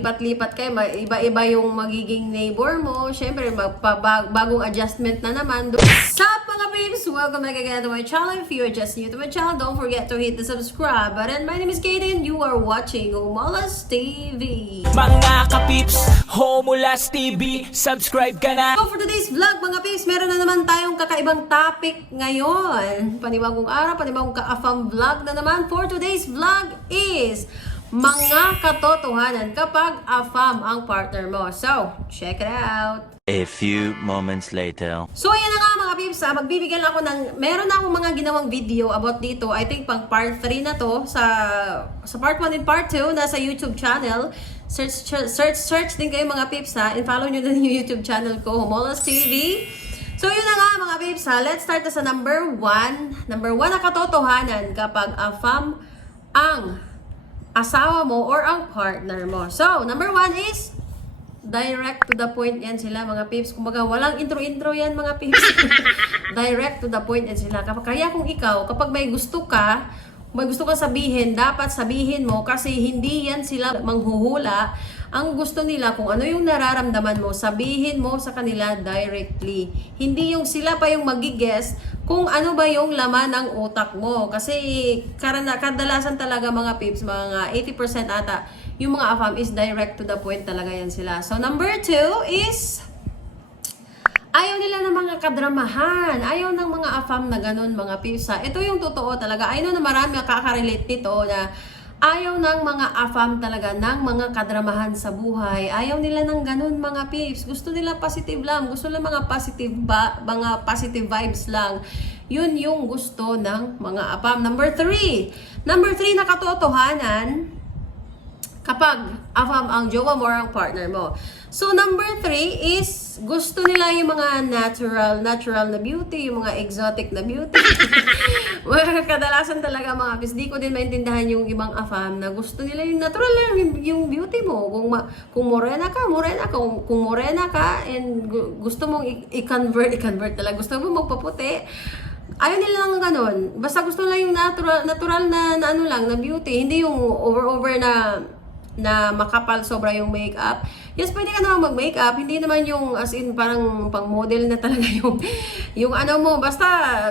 lipat-lipat kayo, iba-iba yung magiging neighbor mo. Siyempre, bagong adjustment na naman. What's up mga babes? Welcome back again to my channel. If you are just new to my channel, don't forget to hit the subscribe button. My name is Kaden. You are watching Umalas TV. Mga kapips, Homulas TV, subscribe ka na! So for today's vlog mga peeps, meron na naman tayong kakaibang topic ngayon. Panibagong araw, panibagong ka-afam vlog na naman. For today's vlog is mga katotohanan kapag afam ang partner mo. So, check it out. A few moments later. So, ayan na nga mga peeps, ah, magbibigyan ako ng, meron na akong mga ginawang video about dito. I think pang part 3 na to sa sa part 1 and part 2 nasa YouTube channel. Search search search din kayo mga peeps ha. And follow nyo din yung YouTube channel ko, Homolas TV. So, yun na nga mga peeps ha. Let's start na sa number 1. Number 1 na katotohanan kapag afam ang asawa mo or ang partner mo. So, number 1 is direct to the point yan sila mga peeps. Kumbaga, walang intro-intro yan mga peeps. direct to the point yan sila. Kaya kung ikaw, kapag may gusto ka, may gusto ka sabihin, dapat sabihin mo kasi hindi yan sila manghuhula. Ang gusto nila, kung ano yung nararamdaman mo, sabihin mo sa kanila directly. Hindi yung sila pa yung magigess kung ano ba yung laman ng utak mo. Kasi karana, kadalasan talaga mga peeps, mga 80% ata, yung mga afam is direct to the point talaga yan sila. So number two is Ayaw nila ng mga kadramahan. Ayaw ng mga afam na ganun, mga pisa. Ito yung totoo talaga. I know na marami nakaka-relate nito na ayaw ng mga afam talaga ng mga kadramahan sa buhay. Ayaw nila ng ganun, mga pips. Gusto nila positive lang. Gusto nila mga positive ba, mga positive vibes lang. Yun yung gusto ng mga afam. Number three. Number three na katotohanan, kapag afam ang jowa mo or ang partner mo. So, number three is, gusto nila yung mga natural, natural na beauty, yung mga exotic na beauty. kadalasan talaga mga bis, di ko din maintindihan yung ibang afam na gusto nila yung natural lang yung, yung beauty mo. Kung, ma, kung morena ka, morena ka. Kung, kung morena ka and gu- gusto mong i-convert, i-convert talaga, gusto mo magpaputi, Ayaw nila lang ganun. Basta gusto lang yung natural, natural na, na ano lang, na beauty. Hindi yung over-over na na makapal sobra yung makeup. Yes, pwede ka naman mag-makeup. Hindi naman yung as in parang pang model na talaga yung yung ano mo. Basta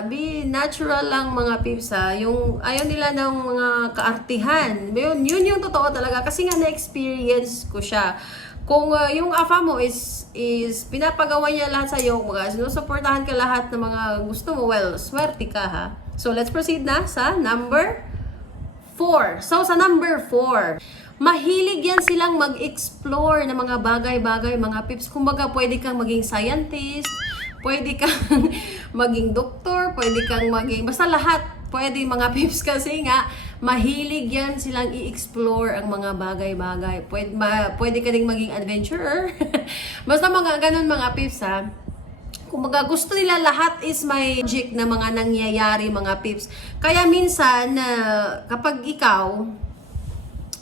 be natural lang mga pips ha. Yung ayaw nila ng mga kaartihan. Yun, yun yung totoo talaga. Kasi nga na-experience ko siya. Kung uh, yung afa mo is is pinapagawa niya lahat sa iyo, mga sinusuportahan ka lahat ng mga gusto mo, well, swerte ka ha. So let's proceed na sa number 4. So, sa number 4, mahilig yan silang mag-explore ng mga bagay-bagay, mga pips. Kumbaga, pwede kang maging scientist, pwede kang maging doktor, pwede kang maging, basta lahat, pwede mga pips kasi nga, mahilig yan silang i-explore ang mga bagay-bagay. Pwede, ma, pwede ka ding maging adventurer. basta mga ganun mga pips ha. Kumbaga, gusto nila lahat is may magic na mga nangyayari, mga pips. Kaya minsan, na kapag ikaw,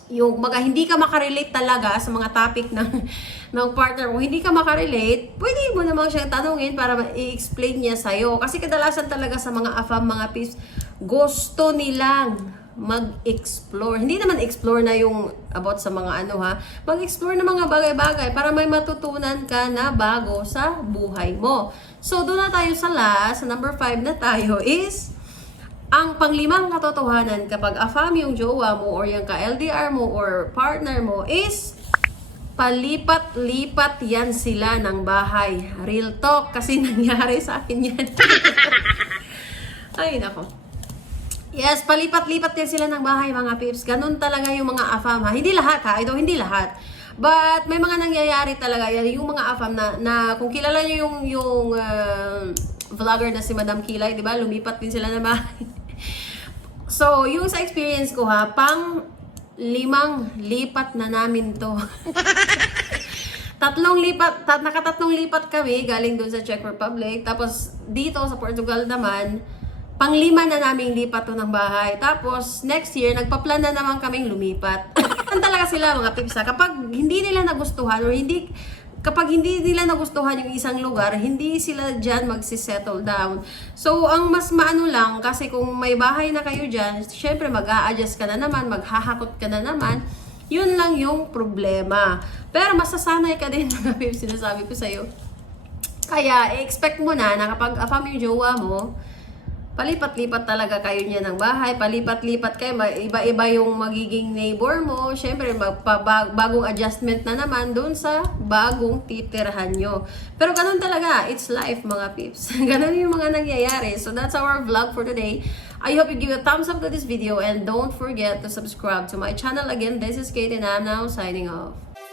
yung mga hindi ka makarelate talaga sa mga topic ng, ng partner mo, hindi ka makarelate, pwede mo namang siya tanungin para i-explain niya sa'yo. Kasi kadalasan talaga sa mga afam, mga pips, gusto nilang mag-explore. Hindi naman explore na yung about sa mga ano ha. Mag-explore ng mga bagay-bagay para may matutunan ka na bago sa buhay mo. So, doon na tayo sa last. Number 5 na tayo is ang panglimang katotohanan kapag afam yung jowa mo or yung ka-LDR mo or partner mo is palipat-lipat yan sila ng bahay. Real talk kasi nangyari sa akin yan. Ay, nako. Yes, palipat-lipat din sila ng bahay mga pips. Ganun talaga yung mga afam ha. Hindi lahat ha, ito hindi lahat. But may mga nangyayari talaga yan. Yung mga afam na, na kung kilala nyo yung, yung uh, vlogger na si Madam Kilay, di ba? Lumipat din sila ng bahay. so, yung sa experience ko ha, pang limang lipat na namin to. Tatlong lipat, tat, nakatatlong lipat kami galing doon sa Czech Republic. Tapos dito sa Portugal naman, panglima na naming lipat to ng bahay. Tapos next year, nagpa-plan na naman kaming lumipat. Yan talaga sila mga pipsa. Kapag hindi nila nagustuhan or hindi kapag hindi nila nagustuhan yung isang lugar, hindi sila dyan magsisettle down. So, ang mas maano lang, kasi kung may bahay na kayo dyan, syempre mag adjust ka na naman, maghahakot ka na naman. Yun lang yung problema. Pero masasanay ka din, mga babes, sinasabi ko sa'yo. Kaya, expect mo na na kapag afam yung jowa mo, palipat-lipat talaga kayo niya ng bahay, palipat-lipat kayo, iba-iba yung magiging neighbor mo, syempre bagong adjustment na naman doon sa bagong titirhan nyo. Pero ganun talaga, it's life mga peeps. ganun yung mga nangyayari. So that's our vlog for today. I hope you give a thumbs up to this video and don't forget to subscribe to my channel again. This is Kate and I'm now signing off.